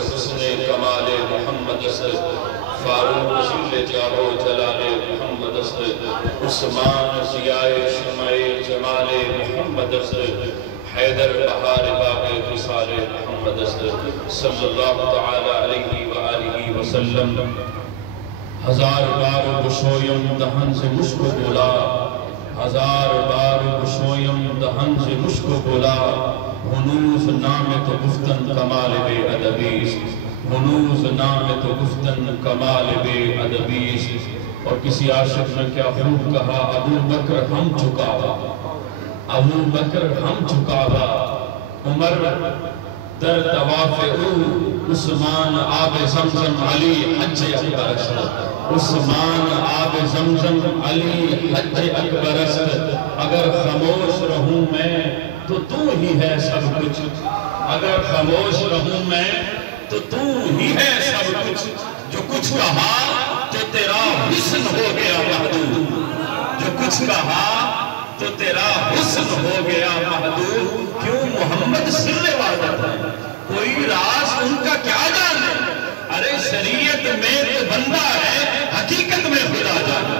حسن کمال محمد است، فاروق ذل جاہ و جلال محمد است، عثمان ضیاء شمع جمال محمد است، حیدر بہار باغ وصال محمد است، صلی اللہ تعالی علیہ وآلہ وسلم۔ ہزار بار گشویم دہن سے مشک بولا، ہزار بار گشویم دہن سے مشک بولا، ہنوز نام تو گفتن کمال بے ادبیست، ہنوز نام تو گفتن کمال بے ادبیست۔ اور کسی عاشق نے کیا خوب کہا، ابو بکر ہم چکاوا، ابو بکر ہم چکاوا، عمر در طواف او، عثمان آب زمزم علی حج اکبر است، عثمان آب زمزم علی حج اکبر است۔ اگر خاموش رہوں میں تو تو ہی ہے سب کچھ، اگر خاموش رہوں میں تو تو ہی ہے سب کچھ، جو کچھ کہا تو تیرا حسن ہو گیا محدود، جو کچھ کہا تو تیرا حسن ہو گیا محدود۔ کیوں محمد سر وحدت ہے، کوئی راز ان کا کیا جانے، ارے شریعت میں تو بندہ ہے، حقیقت میں خدا جانے۔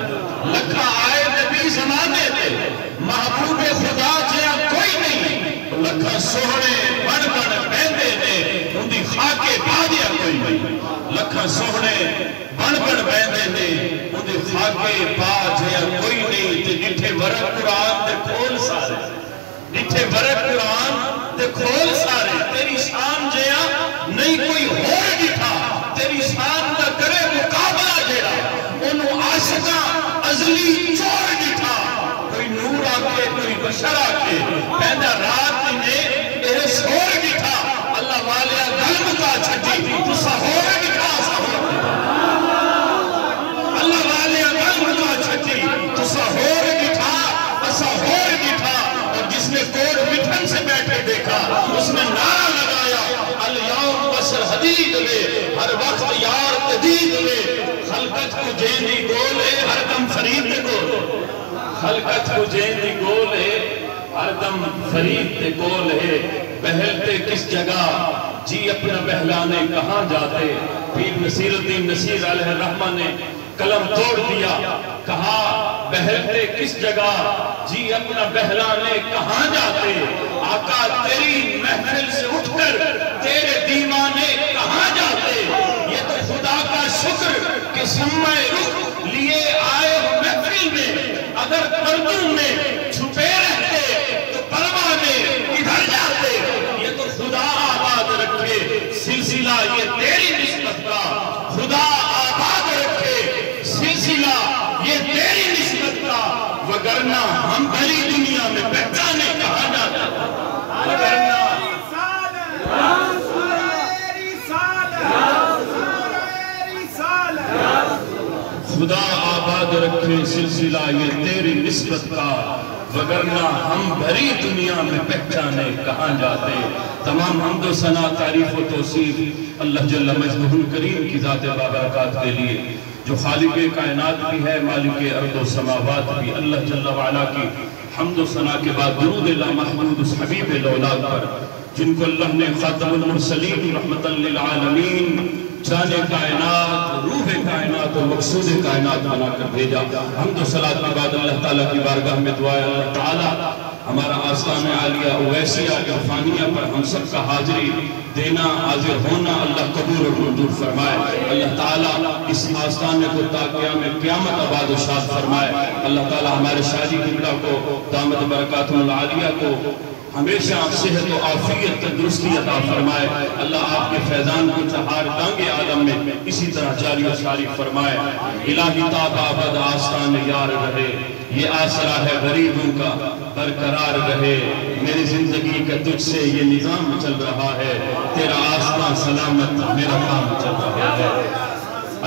لکھا آئے نبی زمانے تھے، محبوب خدا جیا کوئی نہیں، لکھا سوہنے بڑھ بڑھ پہندے نے، ان دی خاکے بھاجیا کوئی نہیں، لکھا سوہنے بڑھ بڑھ پہندے نے، ان دی خاکے بھاجیا کوئی نہیں۔ تے نٹھے ورق قرآن دے کھول سارے، نٹھے ورق قرآن دے کھول سارے، تیری شان جیا نہیں کوئی ہور دکھا، تیری شان دا کرے مقابلہ جیڑا، انہوں عاشقہ ازلی چور دکھا، کوئی نور آکے کوئی بشر آکے، پہندا رات نے اے سور دکھا، اللہ والیا گلم کا چھٹی، تو سہور دکھا سہور دکھا، اللہ والیا گلم کا چھٹی، تو سہور دکھا سہور دکھا۔ اور جس نے کوڑ مٹھن سے بیٹھے دیکھا، اس نے نعرہ لگایا، الیوم بشر حدید لے، ہر وقت یار تدید لے، خلقت کو جیندی گول ہے، ہر دم فرید دے گول، خلقت کو جیندی گول ہے، ہر دم فرید دے گول ہے۔ بہلتے کس جگہ جی اپنا بہلانے کہاں جاتے، پیر نصیر الدین نصیر علیہ الرحمہ نے قلم توڑ دیا، کہا بہلتے کس جگہ جی اپنا بہلانے کہاں جاتے، آقا تیری محفل سے اٹھ کر تیرے دیوانے کہاں جاتے۔ یہ تو خدا کا شکر کہ سمع رخ لیے آئے ہو محفل میں، اگر پردوں میں چھپے رہتے تو پروانے ادھر جاتے۔ یہ تو خدا آباد رکھے سلسلہ یہ تیری نسبت کا، خدا آباد رکھے سلسلہ یہ تیری نسبت کا، وگرنہ ہم بھری دنیا میں پہچانے کہاں جاتا، وگرنہ خدا آباد رکھے سلسلہ یہ تیری نسبت کا، وگرنہ ہم بھری دنیا میں پہچانے کہاں جاتے۔ تمام حمد و ثنا تعریف و توصیف اللہ جل مجدہ الکریم کی ذات بابرکات کے لیے، جو خالق کائنات بھی ہے، مالک ارض و سماوات بھی۔ اللہ جل وعلا کی حمد و ثنا کے بعد درود لامحمود اس حبیب الاولاد پر، جن کو اللہ نے خاتم المرسلین رحمت للعالمین، جان کائنات، روح کائنات اور مقصود کائنات بنا کر بھیجا۔ حمد و صلاۃ کے بعد اللہ تعالیٰ کی بارگاہ میں دعا ہے، اللہ تعالیٰ ہمارا آستان عالیہ اویسیہ عرفانیہ پر ہم سب کا حاضری دینا، حاضر ہونا اللہ قبول اور منظور فرمائے۔ اللہ تعالیٰ اس آستان کو تا قیامت آباد و شاد فرمائے۔ اللہ تعالیٰ ہمارے شاہی قبلہ کو، دامت برکاتہ العالیہ کو ہمیشہ صحت و عافیت تندرستی عطا فرمائے۔ اللہ آپ کے فیضان کو چہار دانگے عالم میں اسی طرح جاری و ساری فرمائے۔ الہی تاب آباد آستان یار رہے، یہ آسرا ہے غریبوں کا برقرار رہے، میری زندگی کا تجھ سے یہ نظام چل رہا ہے، تیرا آستان سلامت میرا کام چل رہا ہے۔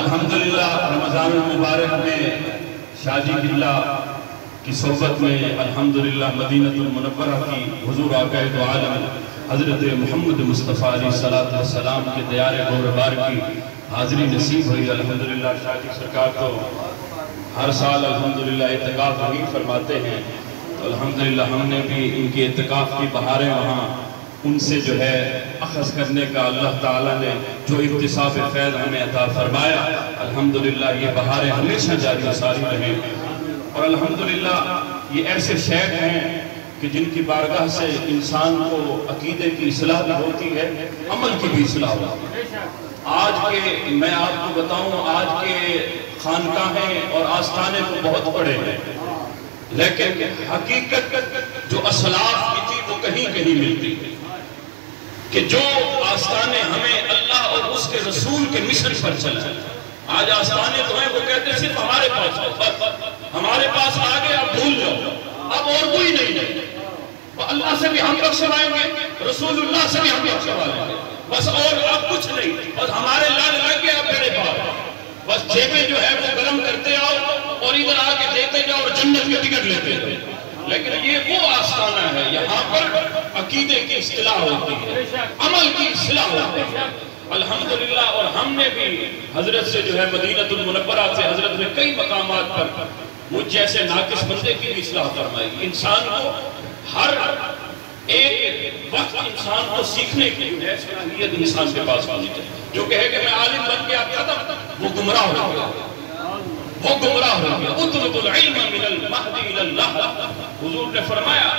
الحمدللہ رمضان المبارک میں شاہ جی قبلہ کی صحبت میں الحمدللہ مدینہ المنورہ کی حضور آقا دو عالم حضرت محمد مصطفیٰ علیہ السلام کے دیار گوربار کی حاضری نصیب ہوئی۔ الحمدللہ شاہ جی سرکار تو ہر سال الحمدللہ اعتکاف وہیں فرماتے ہیں، تو الحمدللہ ہم نے بھی ان کی اعتکاف کی بہاریں وہاں ان سے جو ہے اخذ کرنے کا اللہ تعالیٰ نے جو اکتساب فیض ہمیں عطا فرمایا، الحمدللہ یہ بہاریں ہمیشہ جاری و ساری رہیں، اور الحمدللہ یہ ایسے شیخ ہیں کہ جن کی بارگاہ سے انسان کو عقیدے کی اصلاح بھی ہوتی ہے، عمل کی بھی اصلاح ہوتی ہے۔ آج کے میں آپ کو بتاؤں، آج کے خانقاہیں اور آستانے تو بہت بڑے ہیں، لیکن حقیقت جو اسلاف کی تھی وہ کہیں کہیں ملتی ہے، کہ جو آستانے ہمیں اللہ اور اس کے رسول کے مشن پر چلائیں۔ آج آستانے تو ہیں وہ کہتے ہیں صرف ہمارے پاس آؤ، ہمارے پاس آگے اب بھول جاؤ، اب اور کوئی نہیں ہے، اللہ سے بھی ہم بخشوائیں گے، رسول اللہ سے بھی ہم بخشوائیں گے، بس اور اب کچھ نہیں، بس ہمارے لال لگ گئے اب میرے پاس، بس جیبیں جو ہے وہ گرم کرتے آؤ اور ادھر آ کے دیتے جاؤ اور جنت کی ٹکٹ لیتے جاؤ۔ لیکن یہ وہ آستانہ ہے، یہاں پر عقیدے کی اصلاح ہوتی ہے، عمل کی اصلاح ہوتی ہے، الحمدللہ۔ اور ہم نے بھی حضرت سے جو ہے مدینہ المنورہ سے حضرت نے کئی مقامات پر مجھ جیسے ناقص بندے کی بھی اصلاح فرمائی۔ انسان کو ہر ایک وقت انسان کو سیکھنے کی ہے صلاحیت انسان کے پاس ہونی چاہیے۔ جو کہے کہ میں عالم بن گیا ختم، وہ گمراہ ہو گیا، وہ گمراہ ہو گیا۔ اطلب العلم من المہد الی اللہ، حضور نے فرمایا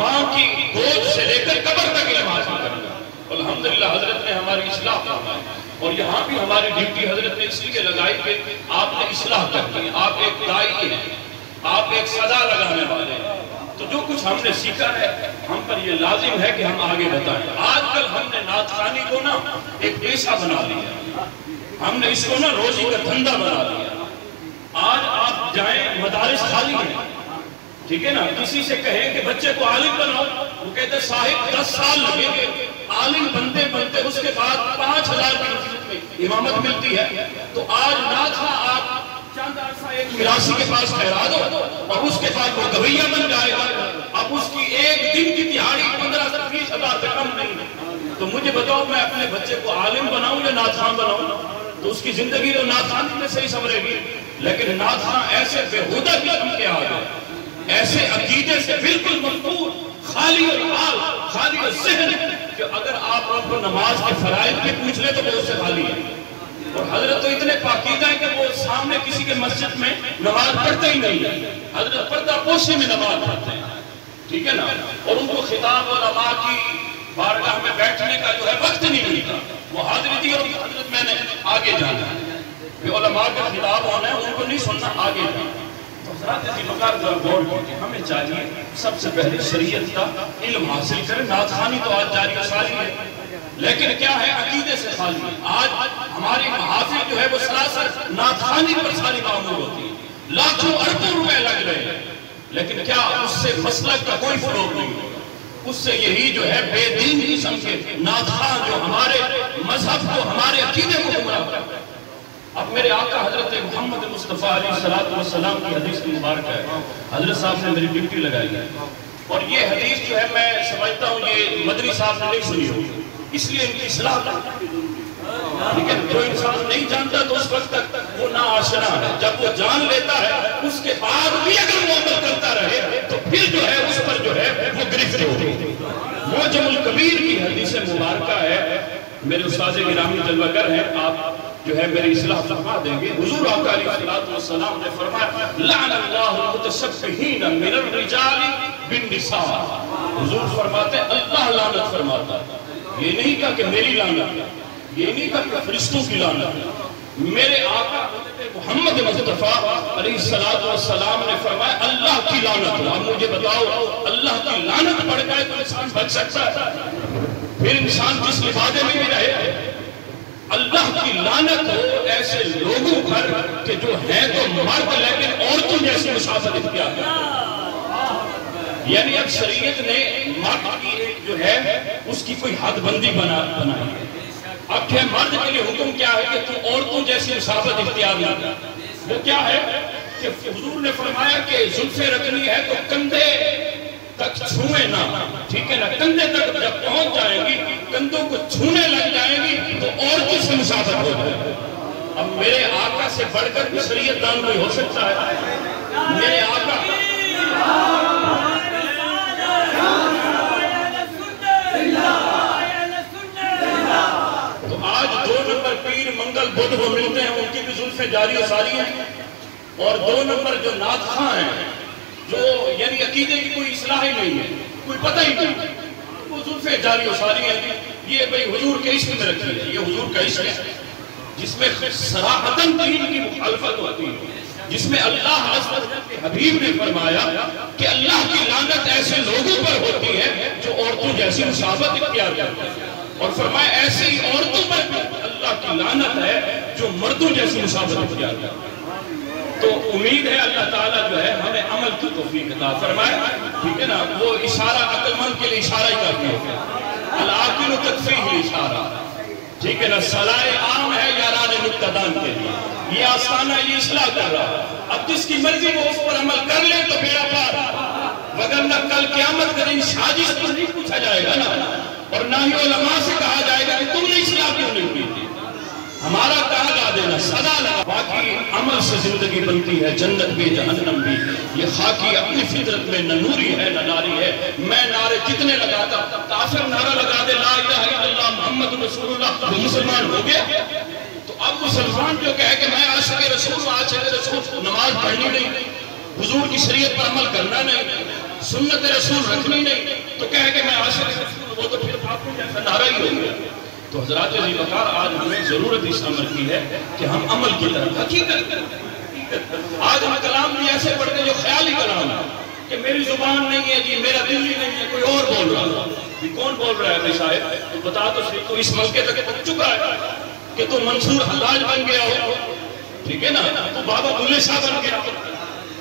ماں کی گود سے لے کر قبر تک علم حاصل کرنا۔ الحمدللہ حضرت نے ہماری اصلاح فرمائی، اور یہاں بھی ہماری ڈیوٹی حضرت نے اس لیے لگائی کہ آپ نے اصلاح کرنی ہے، آپ ایک داعی ہیں، آپ ایک صدا لگانے والے ہیں، تو جو کچھ ہم نے سیکھا ہے ہم پر یہ لازم ہے کہ ہم آگے بتائیں۔ آج کل ہم نے نعت خوانی کو نا ایک پیشہ بنا لیا، ہم نے اس کو نا روزی کا دھندا بنا لیا۔ آج آپ جائیں مدارس خالی ہیں، ٹھیک ہے نا، کسی سے کہیں کہ بچے کو عالم بناؤ، وہ کہتے ہیں صاحب 10 سال لگیں گے، عالم بنتے بنتے اس کے بعد 5000 کی مسجد میں امامت ملتی ہے۔ تو آج نعت خواں آپ چند عرصہ ایک مراثی کے پاس ٹھہرا دو اور اس کے بعد وہ گویہ بن جائے گا، اب اس کی ایک دن کی دہاڑی 15 سے 20 ہزار سے کم نہیں ہے۔ تو مجھے بتاؤ میں اپنے بچے کو عالم بناؤں یا نعت خواں بناؤں؟ تو اس کی زندگی تو نعت خوانی میں صحیح سنورے گی، لیکن نعت خواں ایسے بےہودہ قسم کے آ گئے، ایسے عقیدے سے بالکل مفقود، خالی الحال، خالی الذہن، کہ اگر آپ ان کو نماز کے فرائض کے پوچھ لیں تو وہ اس سے خالی ہے۔ اور حضرت تو اتنے پاکیزہ ہیں کہ وہ سامنے کسی کے مسجد میں نماز پڑھتے ہی نہیں ہے، حضرت پردہ پوشی میں نماز پڑھتے ہیں، ٹھیک ہے نا، اور ان کو خطاب علماء کی بارگاہ میں بیٹھنے کا جو ہے وقت نہیں ملتا، وہ حاضری تھی اور حضرت میں نے آگے جانا ہے کہ علماء کا خطاب ہونا ہے، ان کو نہیں سننا، آگے جانا۔ تو حضرت اسی مقام ذرا غور کیجیے، ہمیں چاہیے سب سے پہلے شریعت کا علم حاصل کریں۔ نعت خوانی تو آج جاری و ساری ہے، لیکن کیا ہے عقیدے سے خالی ہے۔ آج ہماری محافل جو ہے وہ سراسر نعت خوانی پر ساری معمول ہوتی ہے، لاکھوں اربوں روپے لگ رہے ہیں، لیکن کیا اس سے مسلک کا کوئی فروغ نہیں ہوگا؟ اس سے یہی جو ہے بے دین قسم کے نعت خواں جو ہمارے مذہب کو، ہمارے عقیدے کو گمراہ کرتے ہیں۔ اب میرے آقا حضرت محمد مصطفیٰ علیہ السلام کی حدیث مبارک ہے، حضرت صاحب نے میری ڈیوٹی لگائی ہے، اور یہ حدیث جو ہے میں سمجھتا ہوں یہ مدنی صاحب نے نہیں سنی ہوگی، اس لیے ان کی اصلاح کرنا بھی ضروری ہے۔ لیکن جو انسان نہیں جانتا تو اس وقت تک وہ ناآشنا ہے، جب وہ جان لیتا ہے اس کے بعد بھی اگر وہ عمل کرتا رہے تو پھر جو ہے اس پر جو ہے وہ گرفت ہوگی۔ معجم الکبیر کی حدیث مبارکہ ہے، میرے استاد گرامی جلوہ گر ہیں، آپ جو ہے میری اصلاح فرما دیں گے۔ حضور آقا علیہ السلام نے فرمایا لعن اللہ المتشبہین من الرجال بالنساء، حضور فرماتے ہیں اللہ لعنت فرماتا ہے۔ یہ نہیں کہا کہ میری لعنت، یہ نہیں کہا کہ فرشتوں کی لعنت، میرے آقا محمد مصطفیٰ علیہ السلام نے فرمایا اللہ کی لعنت ہو۔ اب مجھے بتاؤ اللہ کی لعنت پڑ جائے تو انسان بچ سکتا ہے؟ پھر انسان جس لبادے میں بھی رہے، اللہ کی لعنت ہو ایسے لوگوں پر کہ جو ہیں تو مرد لیکن عورتوں جیسی مشابہت اختیار کرتے ہیں۔ یعنی اب شریعت نے مرد کی ایک جو ہے اس کی کوئی حد بندی بنائی ہے۔ اب کہ مرد کے لیے حکم کیا ہے کہ تو عورتوں جیسی مشابہت اختیار نہ کر، وہ کیا ہے کہ حضور نے فرمایا کہ زلفیں رکھنی ہے تو کندھے تک چھوئے نہ، ٹھیک ہے نا، کندھے تک جب پہنچ جائیں گی، کندھوں کو چھونے لگ جائیں گی تو عورتوں سے مشابہت ہو جائے گی۔ اب میرے آقا سے بڑھ کر بھی شریعت دان کوئی ہو سکتا ہے؟ میرے آقا منگل بدھ وہ ملتے ہیں، ان کی بھی زلفیں جاری و ساری ہیں، اور 2 نمبر جو نعت خواں ہیں، جو یعنی عقیدے کی کوئی اصلاح ہی نہیں ہے، کوئی پتہ ہی نہیں، وہ زلفیں جاری و ساری ہیں، یہ بھئی حضور کے عشق میں رکھی ہے، یہ حضور کا عشق ہے جس میں صراحتاً دین کی مخالفت ہوتی ہے، جس میں اللہ عز و جل کے حبیب نے فرمایا کہ اللہ کی لعنت ایسے لوگوں پر ہوتی ہے جو عورتوں جیسی مشابہت اختیار کرتے ہیں، اور فرمایا ایسی عورتوں پر بھی اللہ کی لعنت ہے جو مردوں جیسی مشابہت اختیار کرتے ہیں۔ تو امید ہے اللہ تعالیٰ جو ہے ہمیں عمل کی توفیق عطا فرمائے، ٹھیک ہے نا؟ وہ اشارہ عقل مند کے لیے اشارہ ہی کرتی ہے، العاقل تکفیہ الاشارہ، ٹھیک ہے نا؟ صلاح عام ہے یاران مقتدان کے لیے، یہ آستانہ یہ اصلاح کر رہا ہے، اب جس کی مرضی وہ اس پر عمل کر لے تو بیڑا پار، وگرنہ کل قیامت کا دن سازش پر نہیں پوچھا جائے گا نا، اور نہ ہی علماء سے کہا جائے گا کہ تم نے اصلاح کیوں نہیں کی تھی، ہمارا کہا لا دینا صدا لگا۔ باقی عمل سے زندگی بنتی ہے، جنت بھی جہنم بھی، یہ خاکی اپنی فطرت میں نہ نوری ہے نہ ناری ہے۔ میں نعرے جتنے لگاتا، کافر نعرہ لگا دے لا الہ الا اللہ محمد رسول اللہ، وہ مسلمان ہو گیا۔ تو اب مسلمان جو کہے کہ میں عاشق رسول عاشق رسول، نماز پڑھنی نہیں، حضور کی شریعت پر عمل کرنا نہیں، سنت رسول رکھنی نہیں، تو کہے کہ میں عاشق رسول، وہ تو پھر کافر جیسا نعرہ ہی ہو گیا۔ تو حضرات عزیز وقار، آج ہمیں ضرورت اس عمل کی ہے کہ ہم عمل کی طرف حقیقت آج ہم کلام بھی ایسے پڑھتے ہیں جو خیالی کلام ہے کہ میری زبان نہیں ہے جی، میرا دل ہی نہیں ہے، کوئی اور بول رہا ہے، کون بول رہا ہے صاحب؟ تو بتا تو صحیح، تو اس ملکے تک پہنچ چکا ہے کہ تو منصور حلاج بن گیا ہو، ٹھیک ہے نا؟ تو بابا بلے شاہ بن گیا ہو۔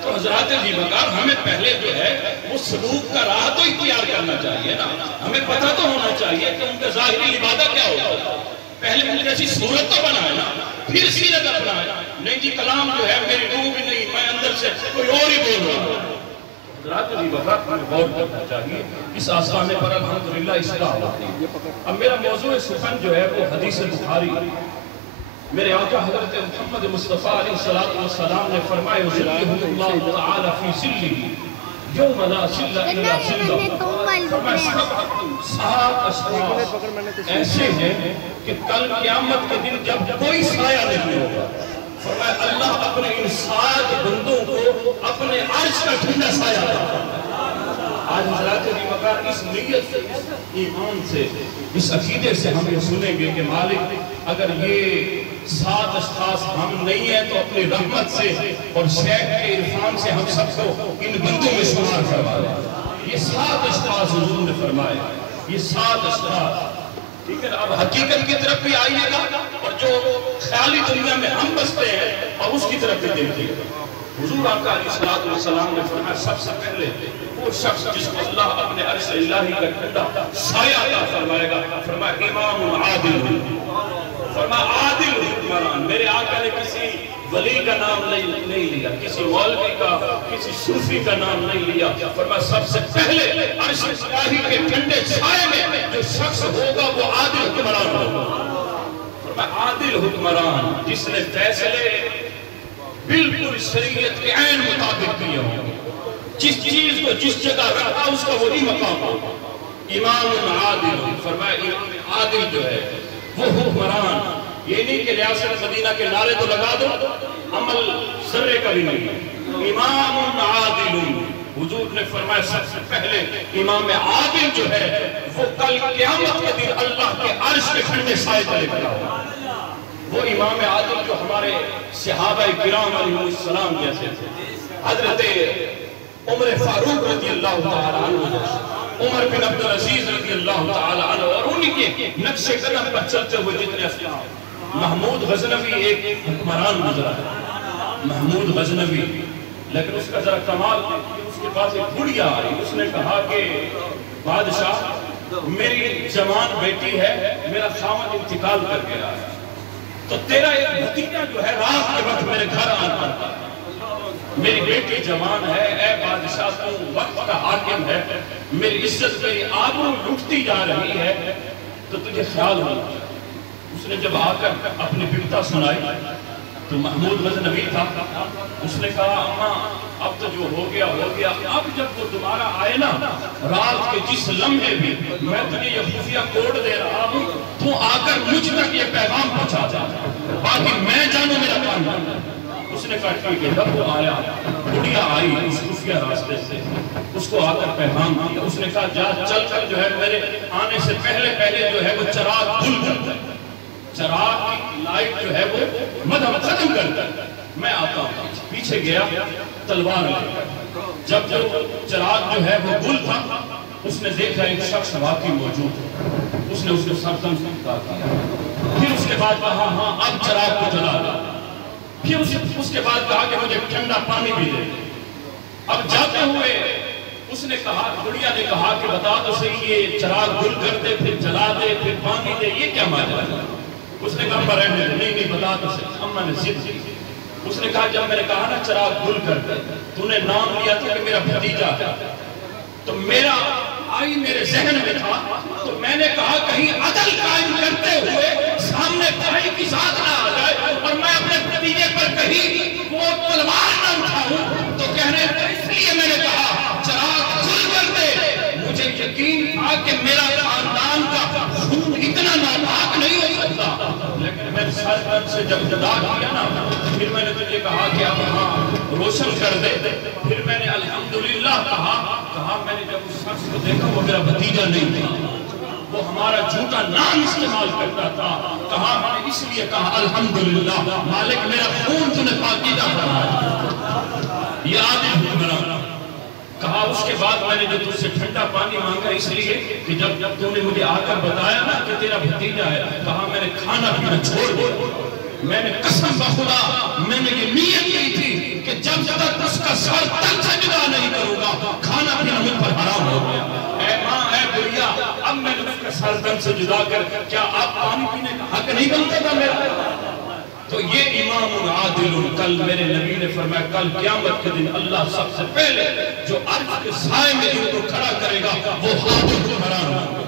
تو حضرات عزیز وقار، ہمیں پہلے جو ہے وہ سلوک کا راہ تو اختیار کرنا چاہیے نا، ہمیں پتہ تو ہونا چاہیے کہ ان کا ظاہری لبادہ کیا ہوگا، پہلے ان جیسی صورت تو بنائے نا، پھر سیرت اپنائے۔ نہیں جی کلام جو ہے میری روح بھی نہیں، میں اندر سے کوئی اور ہی بول رہا ہوں۔ حضرات عزیز وقار، ہمیں غور کرنا چاہیے، اس آستانے پر الحمدللہ اصلاح ہوتی ہے۔ اب میرا موضوع سخن جو ہے وہ حدیث بخاری، میرے آقا حضرت محمد مصطفیٰ علیہ السلام نے فرمائے وَظِلِّهُ اللَّهُ تَعَالَى فِي ظِلِّهِ يَوْمَ لَا ظِلَّ إِلَّا ظِلُّهُ۔ فرمائے 7 اشخاص ایسے ہیں کہ کل قیامت کے دن جب کوئی سایہ نہیں ہوگا، فرمائے اللہ اپنے ان 7 بندوں کو اپنے عرش کا ٹھنڈا سایہ دے۔ آج حضرات عزیز وقار، اس نیت سے، اس ایمان سے، اس عقیدے سے ہم یہ سنیں گے کہ مالک اگر یہ 7 اشخاص ہم نہیں ہیں تو اپنی رحمت سے اور شیخ کے عرفان سے ہم سب کو ان بندوں میں شمار کروا دیں۔ یہ 7 اشخاص حضور نے فرمائے، یہ 7 اشخاص، ٹھیک ہے نا؟ اب حقیقت کی طرف بھی آئیے گا اور جو خیالی دنیا میں ہم بستے ہیں اور اس کی طرف بھی دیکھیے گا۔ حضور آقا علیہ السلام نے فرمایا سب سے پہلے وہ شخص جس کو اللہ اپنے عرش الہی کا ٹھنڈا سایہ عطا فرمائے گا، فرمایا امام عادل، فرمایا عادل حکمران۔ میرے آقا نے کسی ولی کا نام نہیں لیا، کسی مولوی کا، کسی صوفی کا نام نہیں لیا، فرمایا سب سے پہلے عرش الہی کے ٹھنڈے سائے میں جو شخص ہوگا وہ عادل حکمران ہوگا۔ فرمایا عادل حکمران جس نے فیصلے بالکل شریعت کے عین مطابق کیا ہوں، جس چیز کو جس جگہ رکھا اس کا وہی مقام ہو۔ امام عادل، فرمایا عادل جو ہے وہ حکمران، یہ نہیں کہ ریاست مدینہ کے نعرے تو لگا دو، عمل ذرے کا بھی نہیں۔ امام عادل، حضور نے فرمایا سب سے پہلے امام عادل جو ہے وہ کل قیامت کے دن اللہ کے عرش کے ٹھنڈے سائے تلے کھڑا ہوگا۔ وہ امام عادل جو ہمارے صحابہ کرام علیہ السلام جیسے تھے، حضرت عمر فاروق رضی اللہ تعالیٰ عنہ، عمر بن عبدالعزیز رضی اللہ تعالیٰ عنہ، اور انہی کے نقش قدم پر چلتے ہوئے جتنے اصحاب۔ محمود غزنوی ایک حکمران گزرا ہے، محمود غزنوی، لیکن اس کا ذرا کمال اس کے پاس ایک بڑھیا آئی، اس نے کہا کہ بادشاہ میری جوان بیٹی ہے، میرا خاوند انتقال کر گیا ہے، تو تیرا ایک بھتیجا جو ہے رات کے وقت میرے گھر آنا، میری بیٹی جوان ہے، اے بادشاہ تو وقت کا حاکم ہے، میری عزت میری آبرو لٹتی جا رہی ہے، تو تجھے خیال ہو۔ اس نے جب آ کر اپنی بپتا سنائی تو محمود غزنوی تھا، اس نے کہا اماں اب تو جو ہو گیا ہو گیا، اب جب وہ دوبارہ آئے نا رات کے جس لمحے بھی میں تجھے یہ خفیہ کوڈ دے رہا ہوں، تو آ کر مجھ تک یہ پیغام پہنچا جا، نے کہا ٹھیک ہے. جب وہ آیا, بڑھیا آئی اس خفیہ راستے سے, اس کو آ کر پیغام دیا. اس نے کہا جا چل کر جو ہے میرے آنے سے پہلے جو ہے وہ چراغ گل کر دے, چراغ کی لائٹ جو ہے وہ مدھم ختم کر دے, میں آتا ہوں. پیچھے گیا تلوار لے کر. جب چراغ جو ہے وہ گل تھا, اس نے دیکھا ایک شخص واقعی موجود ہے. اس نے اس کو سردم سے اتار دیا. پھر اس کے بعد کہا ہاں اب چراغ کو جلا دو. پھر اس کے بعد کہا کہ مجھے ٹھنڈا پانی بھی دے. اب جاتے ہوئے اس نے کہا, بڑھیا نے کہا کہ بتا تو صحیح یہ چراغ گل کر دے پھر جلا دے پھر پانی دے, یہ کیا ماجرا ہے؟ اس نے کہا پر رہنے دے. نہیں بتا تو صحیح. اماں نے ضد کی. اس نے کہا جب میں نے کہا نا چراغ گل کر دے, تو نے نام لیا تھا کہ میرا بھتیجا ہے, تو میرا آئی میرے ذہن میں تھا, تو میں نے کہا کہیں عدل قائم کرتے ہوئے سامنے بھائی کی ذات نہ آ جائے اور میں اپنے بھتیجے پر کہیں وہ تلوار نہ اٹھاؤں. تو کہنے اس لیے میں نے کہا چراغ گل کر دے. مجھے یقین تھا کہ میرا خاندان کا خون اتنا ناپاک نہیں ہو سکتا, لیکن میں سر درد سے جب جدا کیا نا, پھر میں نے تجھے کہا کہ اب ہاں روشن کر دے. پھر میں نے الحمدللہ کہا میں نے جب اس شخص کو دیکھا وہ میرا بھتیجا نہیں تھا, وہ ہمارا جھوٹا نام استعمال کرتا تھا. کہا میں نے اس لیے کہا الحمدللہ مالک میرا خون تو نے پاکیزہ فرمایا, یہ عادل حکمران. کہا اس کے بعد میں نے جو تجھ سے ٹھنڈا پانی مانگا اس لیے کہ جب تو نے مجھے آ کر بتایا نا کہ تیرا بھتیجا ہے, کہا میں نے کھانا پینا چھوڑ دیا. میں نے قسم بخدا میں نے یہ نیت کی تھی کہ جب تک اس کا سر تن سے جدا نہیں کروں گا کھانا پینا مجھ پر حرام ہو گیا. اے ماں اے بڑھیا, اب میں نے اس کا سر تن سے جدا کر کیا آپ پانی پینے کا حق نہیں بنتا تھا میرا؟ تو یہ امام عادل, کل میرے نبی نے فرمایا کل قیامت کے دن اللہ سب سے پہلے جو عرش کے سائے میں ان کو کھڑا کرے گا وہ عادل حکمران ہوں گے,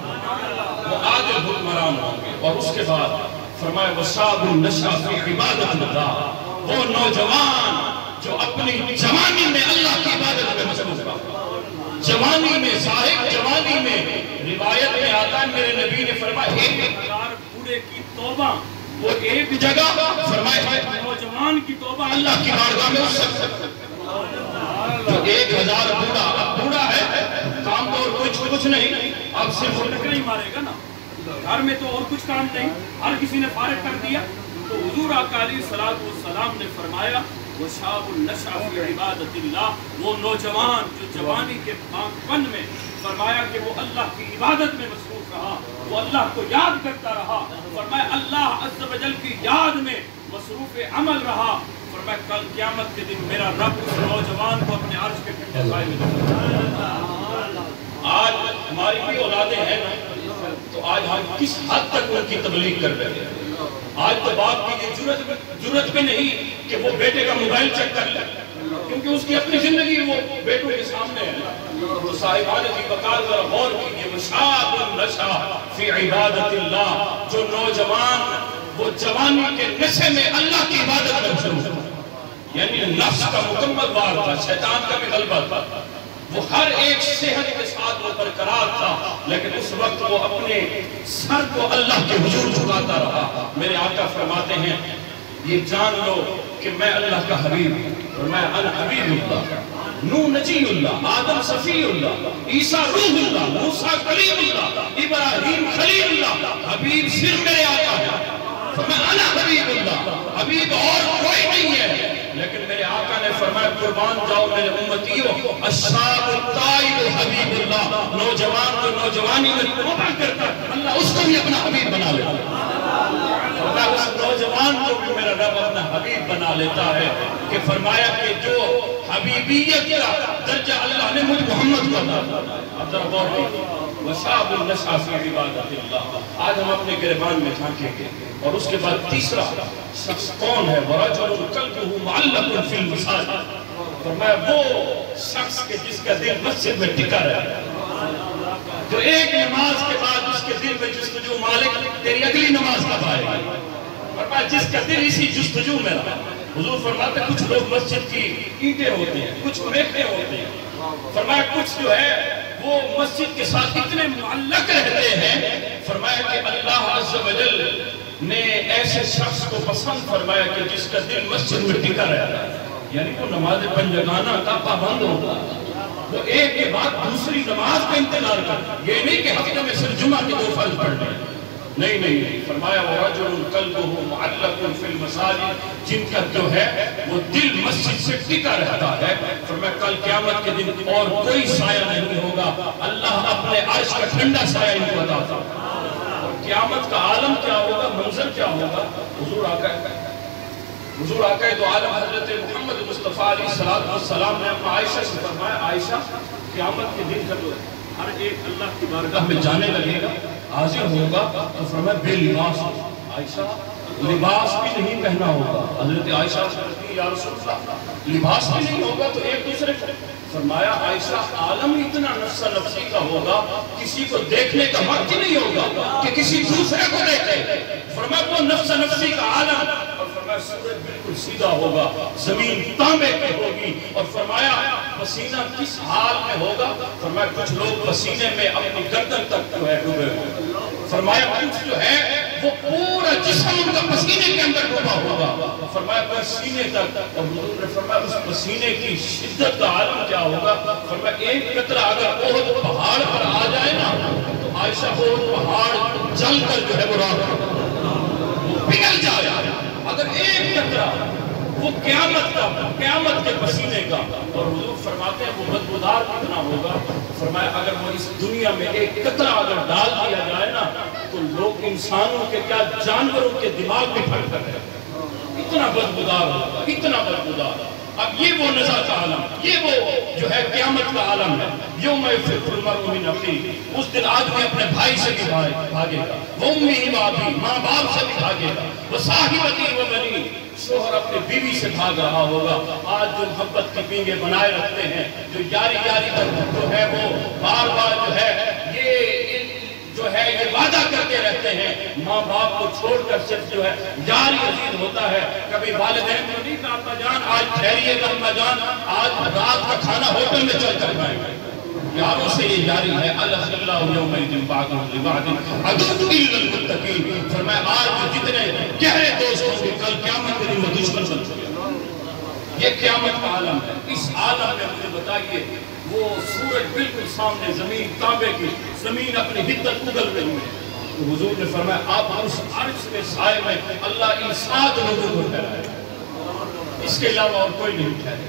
وہ عادل حکمران ہوں گے. اور اس کے بعد فرمایا وَشَابٌ نَشَأَ فِي عِبَادَةِ اللَّهِ, وہ نوجوان جو اپنی جوانی میں اللہ کی عبادت میں مصروف تھا. جوانی میں, صاحب جوانی میں, روایت میں آتا ہے میرے نبی نے فرمایا 1000 بوڑھے کی توبہ, وہ ایک جگہ فرمایا نوجوان کی توبہ اللہ کی بارگاہ میں اس سے جو 1000 بوڑھا ہے, کام تو اور کچھ نہیں, اب صرف ٹکرے ہی مارے گا نا, گھر میں تو اور کچھ کام نہیں, ہر کسی نے فارغ کر دیا. تو حضور آقا علیہ السلام نے فرمایا وَشَابٌ نَشَأَ فِي عِبَادَةِ اللَّهِ, وہ نوجوان جو جوانی کے پاکپن میں فرمایا کہ وہ اللہ کی عبادت میں مصروف رہا, وہ اللہ کو یاد کرتا رہا, فرمایا اللہ عز و جل کی یاد میں مصروف عمل رہا, فرمایا کل قیامت کے دن میرا رب اس نوجوان کو اپنے عرش کے ٹھنڈے سائے میں دے. آج ہماری بھی اولادیں ہیں تو آج ہم کس حد تک ان کی تبلیغ کر رہے ہیں. آج تو باپ کی یہ جرت بھی نہیں کہ وہ بیٹے کا موبائل چیک کر لے, کیونکہ اس کی اپنی زندگی وہ بیٹوں کے سامنے ہے. تو صاحبان کی وقار ذرا غور کیجئے, وَشَابٌ نَشَأَ فِي عِبَادَةِ اللَّهِ, جو نوجوان وہ جوانی کے نشے میں اللہ کی عبادت میں مصروف تھا, یعنی نفس کا مکمل وار تھا, شیطان کا بھی غلبہ تھا, وہ ہر ایک صحت کے ساتھ وہ برقرار تھا, لیکن اس وقت وہ اپنے سر کو اللہ کے حضور جھکاتا رہا. میرے آقا فرماتے ہیں یہ جان لو کہ میں اللہ کا حبیب ہوں, اور میں انا حبیب اللہ, نوح نجی اللہ, آدم صفی اللہ, عیسیٰ روح اللہ, موسیٰ کلیم اللہ, ابراہیم خلیل اللہ. حبیب صرف میرے آقا ہے, میں انا حبیب اللہ, حبیب اور کوئی نہیں ہے. لیکن میرے آقا نے فرمایا قربان جاؤ میرے امتیوں, الشاب الطائب حبیب اللہ, نوجوان جو نوجوانی میں توبہ کرتا اللہ اس کو بھی اپنا حبیب بنا لیتا ہے. فرمایا اس نوجوان کو بھی میرا رب اپنا حبیب بنا لیتا ہے, کہ فرمایا کہ جو حبیبیت کا درجہ اللہ نے مجھ محمد کو عطا کیا. اب ذرا غور کیجیے, وَشَابٌ نَشَأَ فِي عِبَادَةِ اللَّهِ. آج ہم اپنے گریبان میں جھانکیں گے. اور اس کے بعد تیسرا شخص کون ہے, وَرَجُلٌ قَلْبُهُ مُعَلَّقٌ فِي الْمَسَاجِدِ, فرمایا وہ شخص کے جس کا دل مسجد میں ٹکا رہے, جو ایک نماز کے بعد اس کے دل میں جستجو مالک تیری اگلی نماز کب آئے گی, فرمایا جس کا دل اسی جستجو میں رہا. حضور فرماتے کچھ لوگ مسجد کی اینٹیں ہوتے ہیں, کچھ میخیں ہوتے ہیں, فرمایا کچھ جو ہے وہ مسجد کے ساتھ اتنے معلق رہتے ہیں, فرمایا کہ اللہ عز و جل نے ایسے شخص کو پسند فرمایا کہ جس کا دل مسجد میں ٹکا رہتا ہے، یعنی وہ نماز پنجگانہ کا پابند ہوگا، وہ ایک کے بعد دوسری نماز کا انتظار کرتا ہے، یہ نہیں کہ ہفتے میں صرف جمعہ کے 2 فرض پڑھ لیں، نہیں فرمایا وَرَجُلٌ قَلْبُهُ مُعَلَّقٌ فِي الْمَسَاجِدِ، جن کا جو ہے وہ دل مسجد سے ٹکا رہتا ہے، فرمایا کل قیامت کے دن اور کوئی سایہ نہیں ہوگا، اللہ اپنے عرش کا ٹھنڈا سایہ ان کو عطا فرمائے۔ قیامت کا عالم کیا ہوگا، منظر کیا ہوگا؟ حضور آقا دو عالم حضرت محمد مصطفیٰ علیہ السلام نے اپنا عائشہ سے فرمایا، عائشہ قیامت کے دن جب ہر ایک اللہ کی بارگاہ میں جانے لگے گا، حاضر ہوگا، تو فرمایا بے لباس، عائشہ لباس بھی نہیں پہنا ہوگا۔ حضرت عائشہ سے کہتی یا رسول اللہ لباس بھی نہیں ہوگا تو ایک دوسرے کو، فرمایا عائشہ عالم اتنا نفس نفسی کا ہوگا، کسی کو دیکھنے کا وقت نہیں ہوگا کہ کسی دوسرے کو دیکھے، فرمایا وہ نفس نفسی کا عالم، اور فرمایا سورج بالکل سیدھا ہوگا، زمین تانبے کی ہوگی، اور فرمایا پسینہ کس حال میں ہوگا، فرمایا کچھ لوگ پسینے میں اپنی گردن تک جو ہے ڈوبے ہوئے، فرمایا کچھ جو ہے وہ پورا جسم ان کا پسینے کے اندر ڈوبا ہوگا، فرمایا پسینے تک، اور حضور نے فرمایا اس پسینے کی شدت کا عالم کیا ہوگا، فرمایا ایک قطرہ اگر احد پہاڑ پر آ جائے نا تو عائشہ احد پہاڑ جل کر جو ہے وہ راک پگھل جائے، اگر ایک قطرہ وہ قیامت کے پسینے کا، اور حضور فرماتے ہیں وہ بدبودار کتنا ہوگا، فرمایا اگر وہ اس دنیا میں ایک قطرہ اگر ڈال دیا جائے نا تو لوگ انسانوں کے کیا جانوروں کے دماغ میں پھٹ کر ہے، اتنا بدبودار ہوگا، اتنا بدبودار۔ اب یہ وہ نزا کا عالم، یہ وہ جو ہے قیامت کا عالم ہے، یوم یفر المرء من اخیہ، اس دن آدمی اپنے بھائی سے بھی بھاگے گا، وامہ وابیہ، ماں باپ سے بھی بھاگے گا، وصاحبتہ وبنیہ، شوہر اپنے بیوی سے بھاگ رہا ہوگا۔ آج جو محبت کی پینگیں بنائے رکھتے ہیں، جو یاری جو ہے وہ بار بار جو ہے یہ وعدہ کرتے رہتے ہیں، ماں باپ کو چھوڑ کر صرف جو ہے یاری عزیز ہوتا ہے، کبھی والدین کو نہیں کہا اما جان آج ٹھہریے گا، اما جان آج رات کا کھانا ہوٹل میں چل کر کھائیں گے، یاروں سے یہ جاری ہے۔ اللہ یومئذ بعضهم لبعض عدو الا المتقین، فرمایا آج جتنے گہرے دوست ہوں گے کل قیامت کے دن وہ دشمن بن چکے۔ یہ قیامت کا عالم ہے۔ اس عالم میں مجھے بتائیے وہ سورج بالکل سامنے، زمین تانبے کی، زمین اپنی حدت اگل رہی ہے، تو حضور نے فرمایا آپ اس عرش کے سائے میں اللہ ان 7 لوگوں کو ٹھہرائے، اس کے علاوہ اور کوئی نہیں ٹھہرے۔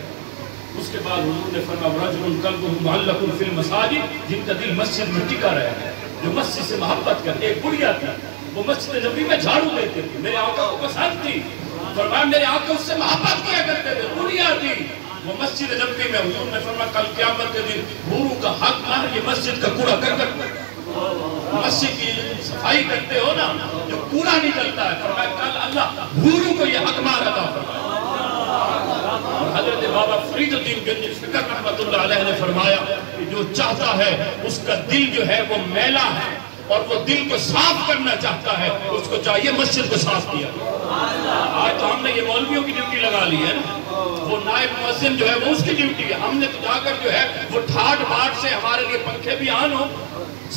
اس کے بعد حضور نے فرمایا وَرَجُلٌ قَلْبُهُ مُعَلَّقٌ فِي الْمَسَاجِدِ، جن کا دل مسجد میں ٹکا رہے، جو مسجد سے محبت کرتے۔ ایک بڑھیا تھی، وہ مسجد نبی میں جھاڑو دیتے تھے، میرے آقا کو پسند تھی، فرمایا میرے آقا اس سے محبت کیا کرتے تھے، بڑھیا تھی وہ مسجد نبی میں۔ حضور نے فرمایا کل قیامت کے دن حوروں کا حق نہ، یہ مسجد کا کوڑا کرکٹ، مسجد کی صفائی کرتے ہو نا جو کوڑا نکلتا ہے، فرمایا کل اللہ حوروں کو یہ حق مار عطا فرمائے۔ حضرت بابا فرید الدین گنج فکر رحمت اللہ علیہ نے فرمایا کہ جو چاہتا ہے اس کا دل جو ہے وہ میلا ہے اور وہ دل کو صاف کرنا چاہتا ہے، اس کو چاہیے مسجد کو صاف کیا۔ آج تو ہم نے یہ مولویوں کی ڈیوٹی لگا لی ہے نا، وہ نائب مؤذن جو ہے وہ اس کی ڈیوٹی ہے، ہم نے تو جا کر جو ہے وہ ٹھاٹ باٹ سے ہمارے لیے پنکھے بھی آن ہو،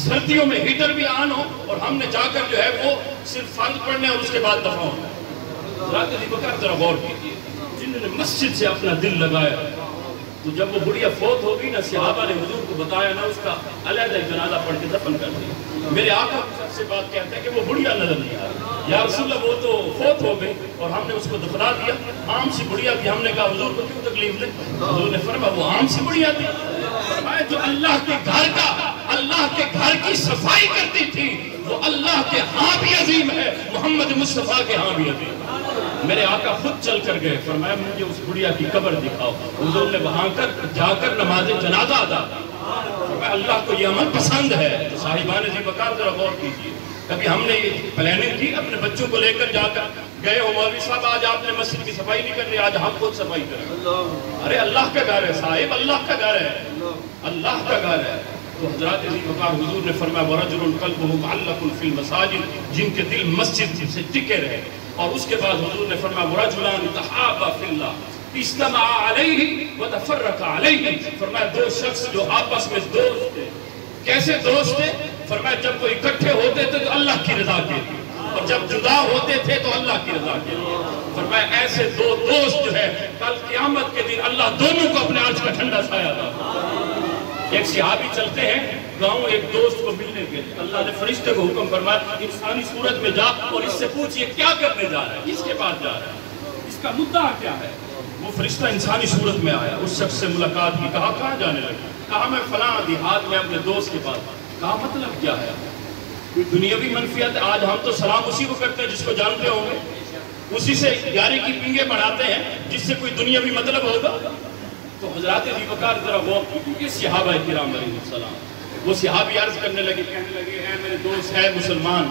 سردیوں میں ہیٹر بھی آن ہو، اور ہم نے جا کر جو ہے وہ صرف فرض پڑھنے اور اس کے بعد دفع ہونا۔ حضرت علی بکر ذرا غور کیجیے، جنہوں نے مسجد سے اپنا دل لگایا، تو جب وہ بڑھیا فوت ہو گئی نا، صحابہ نے حضور کو بتایا نا، اس کا علیحدہ جنازہ پڑھ کے دفن کر دیا۔ میرے آقا سب سے بات کہتے ہیں کہ وہ بڑھیا نظر نہیں آ رہی، یا رسول اللہ وہ تو فوت ہو گئی اور ہم نے اس کو دفنا دیا، عام سی بڑھیا تھی، ہم نے کہا حضور کو کیوں تکلیف دے؟ حضور نے فرمایا وہ عام سی بڑھیا تھی، فرمایا جو اللہ کے گھر کا، اللہ کے گھر کی صفائی کرتی تھی وہ اللہ کے ہاں بھی عظیم ہے، محمد مصطفیٰ کے ہاں بھی عظیم ہے۔ میرے آقا خود چل کر گئے، فرمایا مجھے اس بڑھیا کی قبر دکھاؤ، حضور نے وہاں جا کر نماز جنازہ ادا کی، فرمایا اللہ کو یہ عمل پسند ہے۔ تو صاحبان ذی وقار ذرا غور کیجیے، کبھی ہم نے یہ پلاننگ کی اپنے بچوں کو لے کر جا کر گئے ہو، مولوی صاحب آج آپ نے مسجد کی صفائی نہیں کر رہی، آج ہم خود صفائی کریں، ارے اللہ کا گھر ہے صاحب، اللہ کا گھر ہے، اللہ کا گھر ہے۔ تو حضرات ذی وقار حضور نے فرمایا وَرَجُلٌ قَلْبُهُ مُعَلَّقٌ فِي الْمَسَاجِدِ، جن کے دل مسجد سے ٹکے رہے، اور اس کے بعد حضور نے فرمایا وَرَجُلَانِ تَحَابَا فِي اللَّهِ اجْتَمَعَا عَلَيْهِ وَتَفَرَّقَا عَلَيْهِ، فرمایا دو شخص جو آپس میں دوست تھے، کیسے دوست تھے؟ فرمایا جب وہ اکٹھے ہوتے تھے تو اللہ کی رضا کے لیے، اور جب جدا ہوتے تھے تو اللہ کی رضا کے لیے۔ فرمایا ایسے دو دوست جو ہے کل قیامت کے دن اللہ دونوں کو اپنے عرش کا ٹھنڈا سایہ تھا۔ ایک صحابی چلتے ہیں گاؤں ایک دوست کو ملنے کے لیے، اللہ نے فرشتے کو حکم فرمایا انسانی صورت میں جا اور اس سے پوچھ یہ کیا کرنے جا رہا ہے، اس کے پاس جا رہا ہے، اس کا مدعا کیا ہے۔ وہ فرشتہ انسانی صورت میں آیا، اس شخص سے ملاقات کی، کہا کہاں جانے لگے، کہا میں فلاں دیہات میں اپنے دوست کے پاس۔ کہا مطلب کیا ہے، کوئی دنیاوی منفیت؟ آج ہم تو سلام اسی کو کرتے ہیں جس کو جانتے ہوں گے، اسی سے یاری کی پنگے بڑھاتے ہیں جس سے کوئی دنیاوی مطلب ہوگا۔ تو حضرات ابی بکر ذرا غور کیجیے، صحابہ کرام علیہ السلام، وہ صحابی عرض کرنے لگے، کہنے لگے اے میرے دوست ہے مسلمان،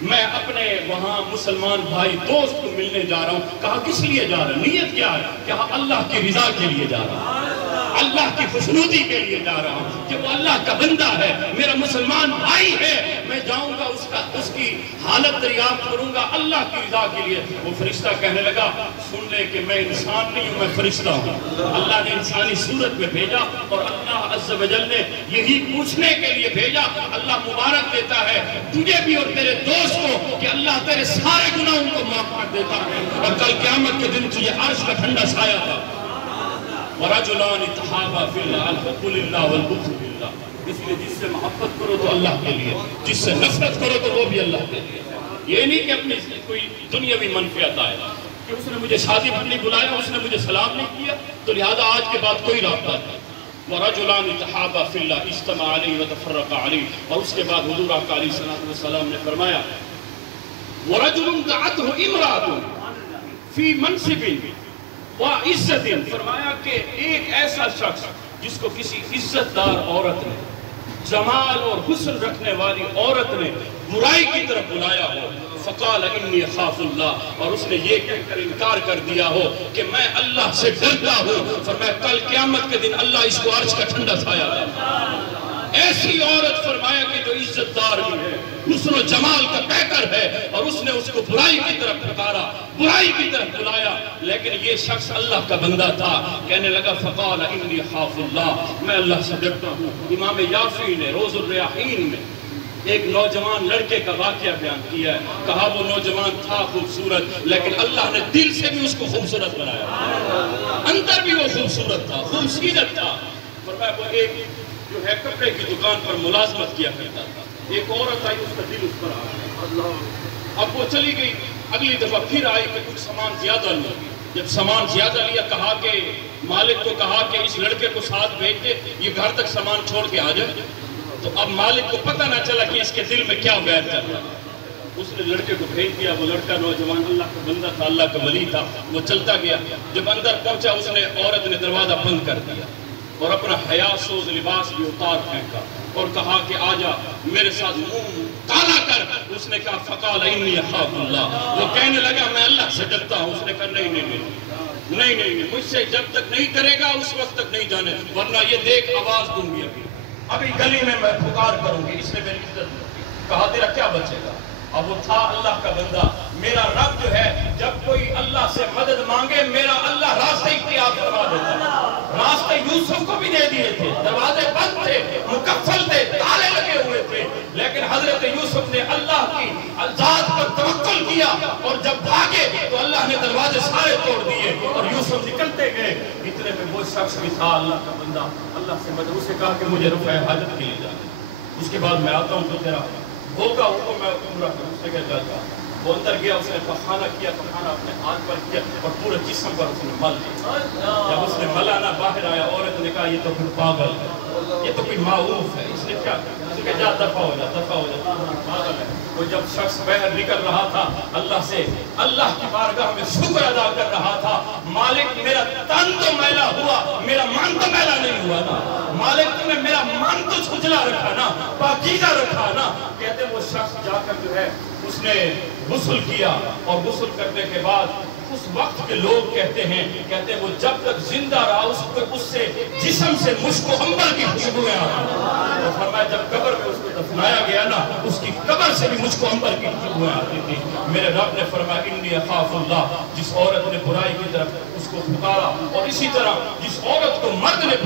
میں اپنے وہاں مسلمان بھائی دوست کو ملنے جا رہا ہوں۔ کہا کس لیے جا رہا ہے، نیت کیا ہے؟ کہا اللہ کی رضا کے لیے جا رہا ہوں، اللہ کی خوشنودی کے لیے جا رہا ہوں کہ وہ اللہ کا بندہ ہے، میرا مسلمان بھائی ہے، میں جاؤں گا اس کی حالت دریافت کروں گا اللہ کی رضا کے لیے۔ وہ فرشتہ کہنے لگا سن لے کہ میں انسان نہیں ہوں، میں فرشتہ ہوں، اللہ نے انسانی صورت میں بھیجا اور اللہ عز و جل نے یہی پوچھنے کے لیے بھیجا۔ اللہ مبارک دیتا ہے تجھے بھی اور تیرے دوست کو کہ اللہ تیرے سارے گناہوں کو معاف کر دیتا ہے اور کل قیامت کے دن تجھے عرش کا ٹھنڈا سایہ تھا۔ وَرَجُلَانِ تَحَابَا فِي اللَّهِ الْحُبُّ لِلَّهِ وَالْبُغْضُ لِلَّهِ۔ اس لیے جس سے محبت کرو تو اللہ کے لیے، جس سے نفرت کرو تو وہ بھی اللہ کے لیے۔ یہ نہیں کہ اپنی کوئی دنیاوی منفیت آئے کہ اس نے مجھے شادی پر نہیں بلایا، اس نے مجھے سلام نہیں کیا تو لہذا آج کے بعد کوئی رابطہ نہیں۔ وَرَجُلَانِ تَحَابَا فِي اللَّهِ اجْتَمَعَا عَلَيْهِ وَتَفَرَّقَا عَلَيْهِ۔ اور اس کے بعد حضور آقا علیہ السلام نے فرمایا وَرَجُلٌ دَعَتْهُ امْرَأَةٌ فِي مَنْصِبٍ وَعِزَّةٍ۔ فرمایا کہ ایک ایسا شخص جس کو کسی عزت دار عورت نے، جمال اور حسن رکھنے والی عورت نے برائی کی طرف بلایا ہو، فقال انی اخاف اللہ، اور اس نے یہ کہہ کر انکار کر دیا ہو کہ میں اللہ سے ڈرتا ہوں، فرمایا کل قیامت کے دن اللہ اس کو عرش کا ٹھنڈا سایہ دے۔ ایسی عورت فرمایا کہ جو عزت دار بھی ہے، حسن و جمال کا پیکر ہے، اور اس نے اس کو برائی کی طرف پکارا، برائی کی طرف بلایا، لیکن یہ شخص اللہ کا بندہ تھا، کہنے لگا فقال انی خاف اللہ، میں اللہ سے ڈرتا ہوں۔ امام یافعی نے روز الریاحین میں ایک نوجوان لڑکے کا واقعہ بیان کیا ہے، کہا وہ نوجوان تھا خوبصورت لیکن اللہ نے دل سے بھی اس کو خوبصورت بنایا، اندر بھی وہ خوبصورت تھا، خوبصورت تھا۔ فرمایا وہ ایک جو ہے کپڑے کی دکان پر ملازمت کیا کرتا تھا، ایک عورت آئی، اس کا دل اس پر آ گیا، اب وہ چلی گئی، اگلی دفعہ پھر آئی کہ کچھ سامان زیادہ لیا، جب سامان زیادہ لیا کہا کہ مالک کو کہا کہ اس لڑکے کو ساتھ بھیج دے، یہ گھر تک سامان چھوڑ کے آ جائے۔ تو اب مالک کو پتہ نہ چلا کہ اس کے دل میں کیا ویر چل رہا ہے، اس نے لڑکے کو بھیج دیا، وہ لڑکا نوجوان اللہ کا بندہ تھا، اللہ کا ولی تھا، وہ چلتا گیا، جب اندر پہنچا اس نے عورت نے دروازہ بند کر دیا اور اپنا حیا سوز لباس بھی اتار پھینکا اور کہا کہ آجا میرے ساتھ منہ کالا کر۔ اس نے کہا فقال انی اخاف اللہ، وہ کہنے لگا میں اللہ سے ڈرتا ہوں۔ اس نے کہا نہیں، مجھ سے جب تک نہیں کرے گا اس وقت تک نہیں جانے، ورنہ یہ دیکھ آواز دوں گی، ابھی گلی میں پکار کروں گی، اس نے میری عزت کی۔ کہا تیرا کیا بچے گا؟ اب وہ تھا اللہ کا بندہ، میرا رب جو ہے جب کوئی اللہ سے مدد مانگے میرا اللہ راستے اختیار کروا دیتا ہے۔ راستے یوسف کو بھی دے دیے تھے، دروازے بند تھے، مکفل تھے، تالے لگے ہوئے تھے، لیکن حضرت یوسف نے اللہ کی ذات پر توکل کیا اور جب بھاگے تو اللہ نے دروازے سارے توڑ دیے اور یوسف نکلتے گئے۔ اتنے میں وہ شخص بھی تھا اللہ کا بندہ، اللہ سے مدد، اسے کہا کہ مجھے رفع حاجت کے لیے جانا، اس کے بعد میں آتا ہوں تو تیرا ہوگا وہ کو میں پورا کروں۔ اس نے کہا جاتا، وہ اندر گیا، اس نے پخانہ کیا، پخانہ اپنے ہاتھ پر کیا اور پورے جسم پر اس نے مل لیا۔ جب اس نے ملانا باہر آیا، عورت نے کہا یہ تو پھر پاگل ہے، یہ تو کوئی معروف ہے، اس نے کیا اس نے کہا جا دفع ہو جا پاگل ہے۔ وہ جب شخص باہر نکل رہا تھا اللہ سے، اللہ کی بارگاہ میں شکر ادا کر رہا تھا، مالک میرا تن تو میلا ہوا، میرا من تو میلا نہیں ہوا نا، مالک تم نے میرا من تو چھجلا رکھا نا، پاکیزہ رکھا نا۔ کہتے وہ شخص جا کر جو ہے اس نے غسل کیا اور غسل کرنے کے بعد اس وقت کے لوگ کہتے ہیں وہ جب تک زندہ رہا اس سے جسم سے مشک و عنبر کی خوشبوئیں آتی. تو فرمایا جب قبر میں اس کو دفنایا گیا نا اس کی قبر سے بھی مشک و عنبر کی خوشبوئیں آتی تھی. میرے رب نے فرمایا انی اخاف اللہ. جس عورت نے برائی کی طرف اس کو پکارا اور اسی طرح جس عورت کو مرد نے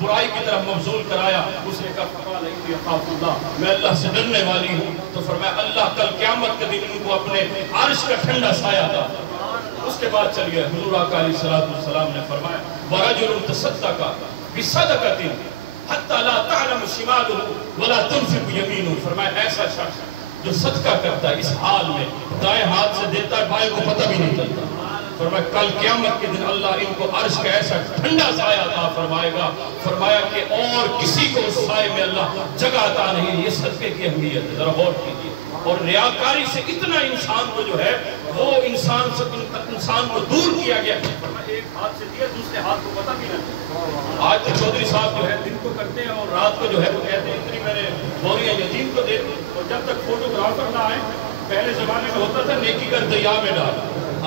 برائی کی طرف مبذول کرایا اس نے کہا فرمایا انی اخاف اللہ, میں اللہ سے ڈرنے والی ہوں. تو فرمایا اللہ کل قیامت کے دن ان کو اپنے عرش کا ٹھنڈا سایہ تھا. اس کے بعد چلیے حضور آقا علیہ السلام نے فرمایا وَرَجُلٌ تَصَدَّقَ بِصَدَقَةٍ حَتَّى لَا تَعْلَمُ شِمَالُهُ وَلَا تُنْفِقُ يَمِينُهُ. فرمایا ایسا شخص جو صدقہ کرتا ہے اس حال میں دائیں ہاتھ سے دیتا ہے بائیں کو پتہ بھی نہیں چلتا. فرمایا کل قیامت کے دن اللہ ان کو عرش کا ایسا ٹھنڈا سایہ عطا فرمائے گا. فرمایا کہ اور کسی کو اس سائے میں اللہ جگہ عطا نہیں. یہ صدقے کی اہمیت ہے, ذرا غور کیجیے. اور ریاکاری سے اتنا انسان کو جو ہے وہ انسان کو دور کیا گیا. ایک ہاتھ سے دیا دوسرے ہاتھ کو پتہ بھی نہیں. آج تو چودھری صاحب جو ہے دن کو کرتے ہیں اور رات کو جو ہے وہ کہتے ہیں اتنی میں نے بوریاں یتیم کو دے دی. اور جب تک فوٹوگرافر نہ آئے, پہلے زمانے میں ہوتا تھا نیکی کر دریا میں ڈال,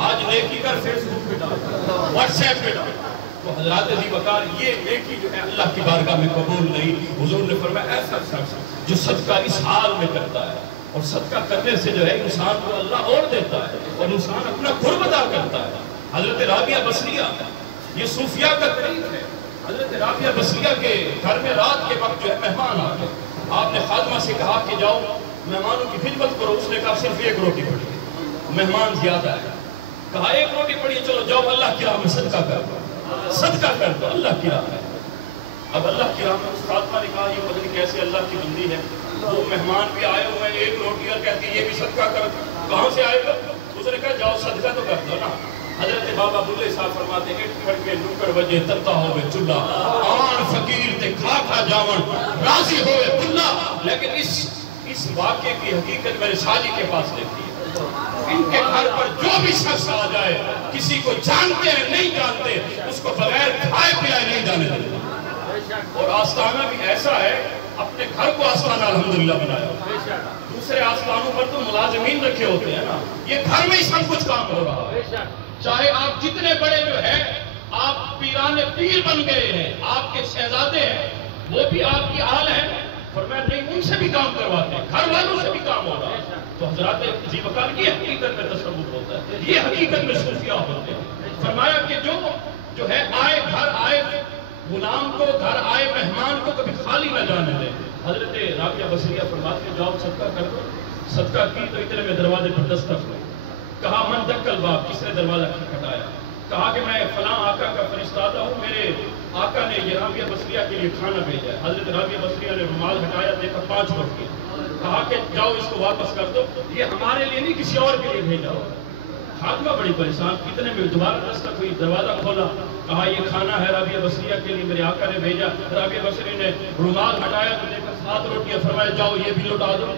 آج نیکی کر فیس بک پہ ڈال, واٹس ایپ پہ ڈال. تو حضرات عزیز وقار یہ نیکی جو ہے اللہ کی بارگاہ میں قبول نہیں. حضور نے فرمایا ایسا شخص جو صدقہ اس حال میں کرتا ہے, اور صدقہ کرنے سے جو ہے انسان کو اللہ اور دیتا ہے اور انسان اپنا قرب ادا کرتا ہے. حضرت رابعہ بصریہ یہ صوفیاء کا طریق ہے. حضرت رابعہ بصریہ کے گھر میں رات کے وقت جو ہے مہمان آ گئے. آپ نے خادمہ سے کہا کہ جاؤ مہمانوں کی خدمت کرو. اس نے کہا صرف ایک روٹی پڑی, مہمان زیادہ ہے. کہا ایک روٹی پڑی, چلو جاؤ اللہ کی راہ میں صدقہ کر, صدقہ کر دو اللہ کی راہ میں. اب اللہ کی راہ میں اس خادمہ نے کہا یہ پتہ نہیں کیسے اللہ کی بندی ہے, وہ مہمان بھی آئے ہوئے ہیں, ایک روٹی اور کہتی ہے یہ بھی صدقہ کر, کہاں سے آئے گا؟ اس نے کہا جاؤ صدقہ تو کر دو نا. حضرت بابا بلے صاحب فرماتے ہیں اٹھ کھڑ کے نوکر وجہ ترتا ہوئے چلا, آن فقیر تے کھا کھا جاون راضی ہوئے بلا. لیکن اس واقعے کی حقیقت میرے شاجی کے پاس دیکھی ہے. ان کے گھر پر جو بھی شخص آ جائے, کسی کو جانتے ہیں نہیں جانتے, اس کو بغیر کھائے پلائے نہیں جانے دیتے. اور آستانہ بھی ایسا ہے, اپنے گھر کو آستانہ الحمدللہ بنایا. دوسرے آستانوں پر تو ملازمین رکھے ہوتے ہیں نا, یہ گھر میں ہی سب کچھ کام ہو رہا ہے. چاہے آپ جتنے بڑے جو ہیں, آپ پیران پیر بن گئے ہیں, آپ کے شہزادے ہیں, وہ بھی آپ کی آل ہیں, فرمایا نہیں ان سے بھی کام کرواتے ہیں, گھر والوں سے بھی کام ہو رہا ہے. تو حضرات جی وقار یہ حقیقت میں تصوف ہوتا ہے, یہ حقیقت میں صوفیاء ہوتے ہیں. فرمایا کہ جو ہے آئے گھر آئے غلام کو, گھر آئے مہمان کو کبھی خالی نہ جانے دیں. حضرت رابعہ بصریہ فرماتے ہیں جاؤ صدقہ کر دو. صدقہ کی تو اتنے میں دروازے پر دستک ہوئی. کہا من دکل باب, کس نے دروازہ کھٹکھٹایا؟ کہا کہ میں فلاں آقا کا فرستادہ ہوں, میرے آقا نے یہ رابعہ بصریہ کے لیے کھانا بھیجا ہے. حضرت رابعہ بصریہ نے رومال ہٹایا, دیکھا 5 روٹی. کہا کہ جاؤ اس کو واپس کر دو, یہ ہمارے لیے نہیں کسی اور کے لیے بھیجا ہو. خادمہ بڑی پریشان, کتنے میں دوبارہ دستک ہوئی, دروازہ کھولا, کہا یہ کھانا ہے رابعہ بصریہ کے لیے, میرے آقا نے بھیجا. رابعہ بصری نے رومال ہٹایا تو دیکھا 7 روٹیاں. فرمایا جاؤ یہ بھی لوٹا دو.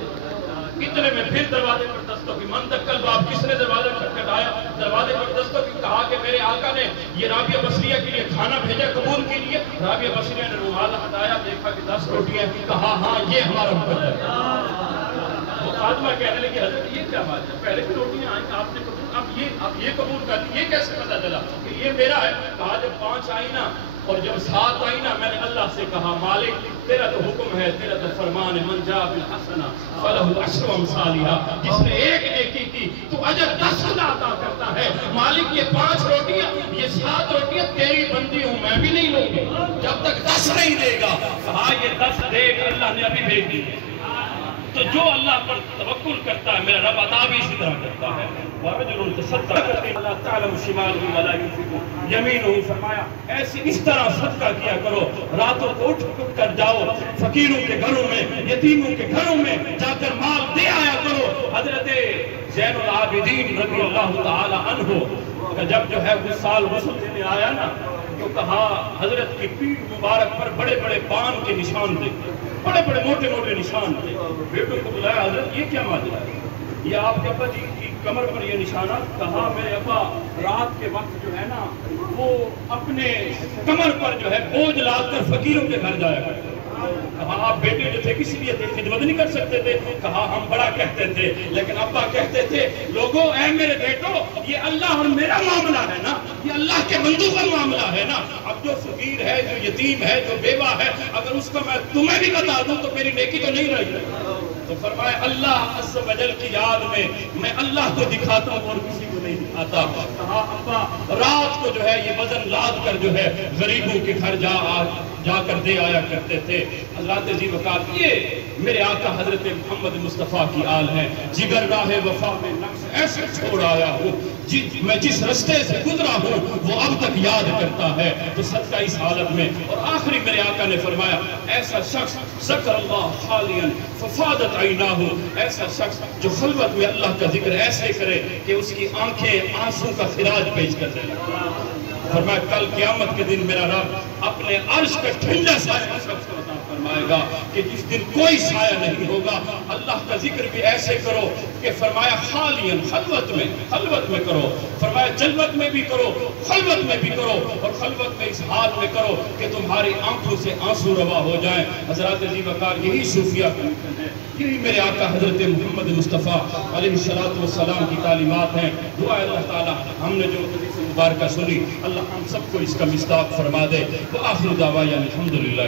اتنے میں پھر دروازے پر دستک ہوئی. من دکل باب, کس نے دروازہ کھٹکھٹایا؟ دروازے پر دستک ہوئی. کہا کہ میرے آقا نے یہ رابعہ بصریہ کے لیے کھانا بھیجا قبول کے لیے. رابعہ بصریہ نے رومال ہٹایا, دیکھا کہ 10 روٹیاں. کہا ہاں یہ ہمارا مقدر ہے. وہ خادمہ کہنے لگی حضرت یہ کیا بات ہے, پہلے بھی روٹیاں آئیں آپ نے قبول, اب یہ قبول کر لی, یہ کیسے پتہ چلا کہ یہ میرا ہے؟ کہا جب 5 آئی نا اور جب 7 آئی نا, میں نے اللہ سے کہا مالک تیرا تو حکم ہے, تیرا تو فرمان ہے, من جاء بالحسنہ فلہ عشر امثالھا, جس نے ایک نیکی کی تو اجر 10 گنا عطا کرتا ہے. مالک یہ 5 روٹیاں, یہ 7 روٹیاں تیری بندی ہوں, میں بھی نہیں لوں گی جب تک 10 نہیں دے گا. کہا یہ 10 دے گا, اللہ نے ابھی بھیج دی. تو جو اللہ پر توکل کرتا ہے میرا رب عطا بھی اسی طرح کرتا ہے. وَرَجُلٌ تَصَدَّقَ لَا تَعْلَمُ شِمَالُهُ وَلَا يُنْفِقُ يَمِينُهُ. فرمایا ایسے اس طرح صدقہ کیا کرو, راتوں کو اٹھ کر جاؤ فقیروں کے گھروں میں, یتیموں کے گھروں میں جا کر مال دے آیا کرو. حضرت زین العابدین رضی اللہ تعالی عنہ کا جب جو ہے وہ سال غسل دینے آیا نا, تو کہا حضرت کی پیٹھ مبارک پر بڑے بڑے بان کے نشان تھے, بڑے بڑے موٹے موٹے نشان تھے. بیٹوں کو بلایا, حضرت یہ کیا ماجرا ہے, یہ آپ کے ابا جی کی کمر پر یہ نشانات. کہا میرے ابا رات کے وقت جو ہے نا وہ اپنے کمر پر جو ہے بوجھ لاد کر فقیروں کے گھر جایا کرتے. کہا آپ بیٹے جو تھے کسی بھی خدمت نہیں کر سکتے تھے؟ کہا ہم بڑا کہتے تھے، لیکن ابا کہتے تھے لوگوں اے میرے بیٹو یہ اللہ اور میرا معاملہ ہے نا، یہ اللہ کے بندوں کا معاملہ ہے نا، اب جو فقیر ہے، جو یتیم ہے، جو بیوہ ہے، اگر اس کو میں تمہیں بھی بتا دوں تو میری نیکی تو نہیں رہی۔ تو فرمایا اللہ عز و جل کی یاد میں اللہ کو دکھاتا ہوں اور کسی کو نہیں دکھاتا۔ کہا ابا رات کو جو ہے یہ وزن لاد کر جو ہے غریبوں کے گھر جا کر دے آیا کرتے تھے۔ حضرات عزیز وقار یہ میرے آقا حضرت محمد مصطفیٰ کی آل ہے، جگر راہ وفا میں نقش ایسے چھوڑ آیا ہوں، میں جس رستے سے گزرا ہوں وہ اب تک یاد کرتا ہے۔ تو صدقہ اس حالت میں اور آخری میرے آقا نے فرمایا ایسا شخص ذکر اللہ خالیا ففادت عیناہ، ایسا شخص جو خلوت میں اللہ کا ذکر ایسے کرے کہ اس کی آنکھیں آنسوں کا خراج پیش کر دیں۔ فرمایا کل قیامت کے دن میرا رب اپنے عرش کا ٹھنڈا سایہ اس شخص کو عطا فرمائے گا کہ جس دن کوئی سایہ نہیں ہوگا۔ اللہ کا ذکر بھی ایسے کرو کہ فرمایا خالین خلوت میں کرو، فرمایا جلوت میں بھی کرو، خلوت میں بھی کرو، اور خلوت میں اس حال میں کرو کہ تمہاری آنکھوں سے آنسو روا ہو جائیں۔ حضرات عزیز وقار یہی صوفیہ کا مشن ہے، یہی میرے آقا حضرت محمد مصطفیٰ علیہ السلام کی تعلیمات ہیں۔ دعا اللہ تعالی ہم نے جو حدیث مبارکہ سنی اللہ ہم سب کو اس کا مصداق فرما دے۔ وآخر دعوانا الحمدللہ۔